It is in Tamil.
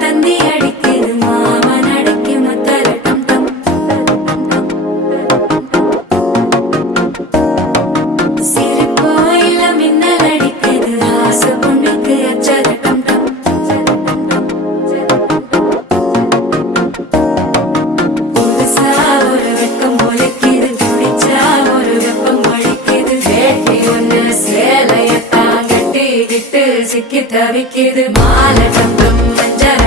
தந்தி அடிக்குது மாமன் அடிக்கு முத்தர டம் டம் சிரிப்போ இல்ல மின்னல் அடிக்குது ஆசை பொண்ணுக்கு அச்சர டம் டம் புதுசா ஒரு வெக்கம் முளைக்குது துடிச்சா ஒரு வெப்பம் ஒழிக்குது வேட்டி ஒண்ணு சேலையத்தான் கட்டிக்கிட்டு சிக்கி தவிக்குது மாலை டம் டம் மஞ்சள்